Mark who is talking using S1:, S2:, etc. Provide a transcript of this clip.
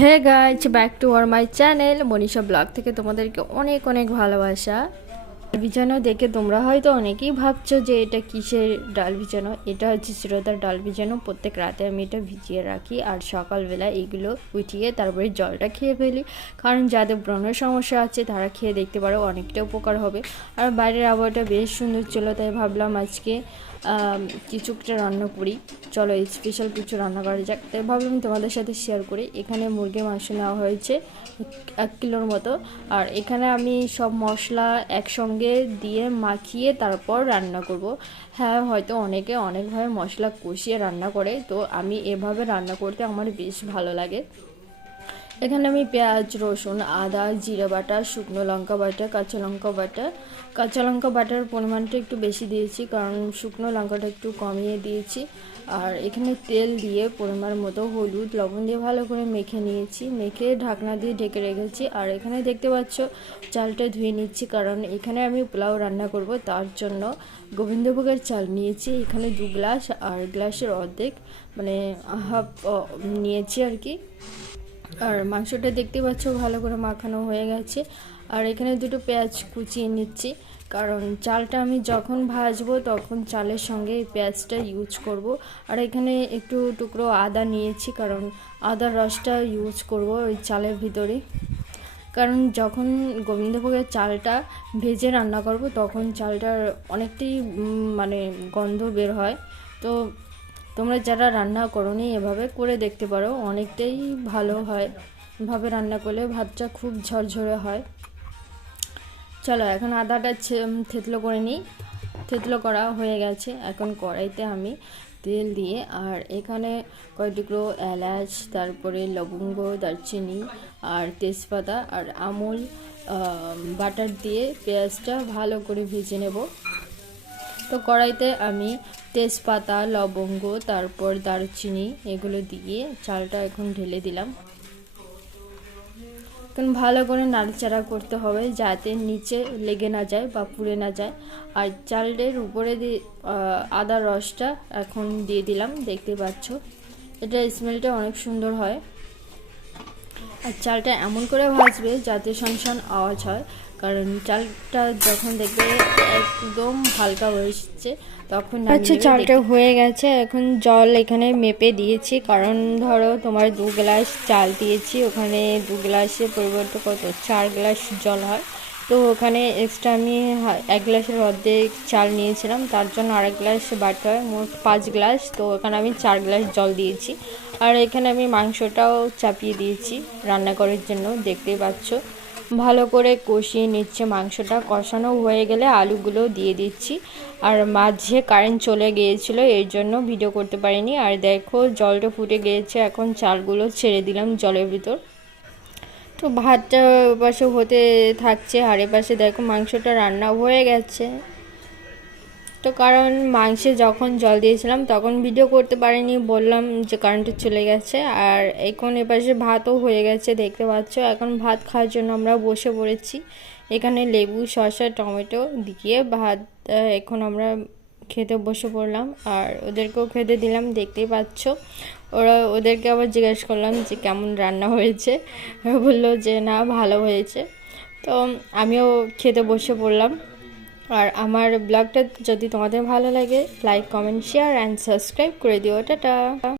S1: Hey guys back to our my channel Manisha blog থেকে তোমাদেরকে অনেক অনেক ভালোবাসা। বিছানো দেখে তোমরা হয়তো অনেকেই ভাবছ যে এটা কিসের ডাল ভিজানো? এটা হচ্ছে চিরতার ডাল ভিজানো। প্রত্যেক রাতে আমি এটা ভিজিয়ে রাখি আর সকালবেলা এগুলো উঠিয়ে তারপরে জলটা খেয়ে ফেলি। কারণ যাদের ব্রণের সমস্যা আছে, তারা খেয়ে দেখতে পারো অনেকটা উপকার হবে। আর বাইরের আবহাওয়াটা বেশ সুন্দর ছিল, তাই ভাবলাম আজকে কিছু একটা রান্না করি। চলো স্পেশাল কিছু রান্না করা যাক। তাই ভাবলাম তোমাদের সাথে শেয়ার করি। এখানে মুরগির মাংস নেওয়া হয়েছে এক- এক কিলোর মতো। আর এখানে আমি সব মশলা একসঙ্গে দিয়ে মাখিয়ে তারপর রান্না করব। হ্যাঁ হয়তো অনেকে অনেকভাবে মশলা কষিয়ে রান্না করে। তো আমি এভাবে রান্না করতে আমার বেশ ভালো লাগে। এখানে আমি পেঁয়াজ, রসুন, আদা, জিরে বাটা, শুকনো লঙ্কা বাটা, কাঁচা লঙ্কা বাটা। কাঁচা লঙ্কা বাটার পরিমাণটা একটু বেশি দিয়েছি, কারণ শুকনো লঙ্কাটা একটু কমিয়ে দিয়েছি। আর এখানে তেল দিয়ে পরিমাণ মতো হলুদ, লবণ দিয়ে ভালো করে মেখে নিয়েছি। মেখে ঢাকনা দিয়ে ঢেকে রেখেছি। আর এখানে দেখতে পাচ্ছ, চালটা ধুয়ে নিচ্ছি, কারণ এখানে আমি পোলাও রান্না করব, তার জন্য গোবিন্দভোগের চাল নিয়েছি। এখানে দু গ্লাস, আর গ্লাসের অর্ধেক মানে হাফ নিয়েছি আর কি। আর মাংসটা দেখতে পাচ্ছ, ভালো করে মাখানো হয়ে গেছে। আর এখানে দুটো পেঁয়াজ কুচিয়ে নিচ্ছি, কারণ চালটা আমি যখন ভাজবো তখন চালের সঙ্গে পেঁয়াজটা ইউজ করব। আর এখানে একটু টুকরো আদা নিয়েছি, কারণ আদার রসটা ইউজ করব ওই চালের ভিতরে। কারণ যখন গোবিন্দভোগের চালটা ভেজে রান্না করব তখন চালটার অনেকটাই মানে গন্ধ বের হয়। তো তোমরা যারা রান্না করনি, এভাবে করে দেখতে পারো, অনেকটাই ভালো হয়। এভাবে রান্না করলে ভাতটা খুব ঝরঝরে হয়। চলো, এখন আদাটা থেতলো করে নিই। থেতলো করা হয়ে গেছে, এখন কড়াইতে আমি তেল দিয়ে, আর এখানে কয় টুকরো এলাচ, তারপরে লবঙ্গ, দারচিনি, আর তেজপাতা, আর আমুল বাটার দিয়ে পেঁয়াজটা ভালো করে ভেজে নেব। তো কড়াইতে আমি তেজপাতা, লবঙ্গ, তারপর দারচিনি এগুলো দিয়ে চালটা এখন ঢেলে দিলাম। এখন ভালো করে নাড়াচাড়া করতে হবে যাতে নিচে লেগে না যায় বা পুড়ে না যায়। আর চালের উপরে দিয়ে আদার রসটা এখন দিয়ে দিলাম, দেখতে পাচ্ছ। এটা স্মেলটা অনেক সুন্দর হয়। আর চালটা এমন করে ভাজবে যাতে শনশন আওয়াজ হয়। কারণ চালটা যখন দেখবে একদম হালকা হয়েছে তখন আচ্ছা চালটা হয়ে গেছে এখন জল এখানে মেপে দিয়েছি কারণ ধরো তোমার দু গ্লাস চাল দিয়েছি ওখানে দু গ্লাসের পরিবর্তে কত? চার গ্লাস জল হয়। তো ওখানে এক্সট্রা আমি এক গ্লাসের অর্ধেক চাল নিয়েছিলাম তার জন্য আরেক গ্লাস বাড়তে হয় মোট পাঁচ গ্লাস তো ওখানে আমি চার গ্লাস জল দিয়েছি। আর এখানে আমি মাংসটাও চাপিয়ে দিয়েছি রান্না করার জন্য দেখতেই পাচ্ছ। ভালো করে কষিয়ে নিচ্ছে মাংসটা। কষানো হয়ে গেলে আলুগুলো দিয়ে দিচ্ছি। আর মাঝে কারেন্ট চলে গিয়েছিল, এর জন্য ভিডিও করতে পারিনি। আর দেখো, জলটা ফুটে গিয়েছে, এখন চালগুলো ছেড়ে দিলাম জলের ভিতর। তো ভাতটা পাশে হতে থাকছে, আর এপাশে পাশে দেখো মাংসটা রান্না হয়ে গেছে। তো কারণ মাংসে যখন জল দিয়েছিলাম তখন ভিডিও করতে পারিনি, বললাম যে কারেন্টে চলে গেছে আর এখন এপাশে ভাতও হয়ে গেছে, দেখতে পাচ্ছ। এখন ভাত খাওয়ার জন্য আমরা বসে পড়েছি। এখানে লেবু, শসা, টমেটো দিয়ে ভাত এখন আমরা খেতে বসে পড়লাম। আর ওদেরকেও খেতে দিলাম, দেখতেই পাচ্ছ। ওরা ওদেরকে আবার জিজ্ঞেস করলাম যে কেমন রান্না হয়েছে? বলল যে না, ভালো হয়েছে। তো আমিও খেতে বসে পড়লাম। আর আমার ব্লগটা যদি তোমাদের ভালো লাগে like comment share and subscribe করে দিও। টাটা।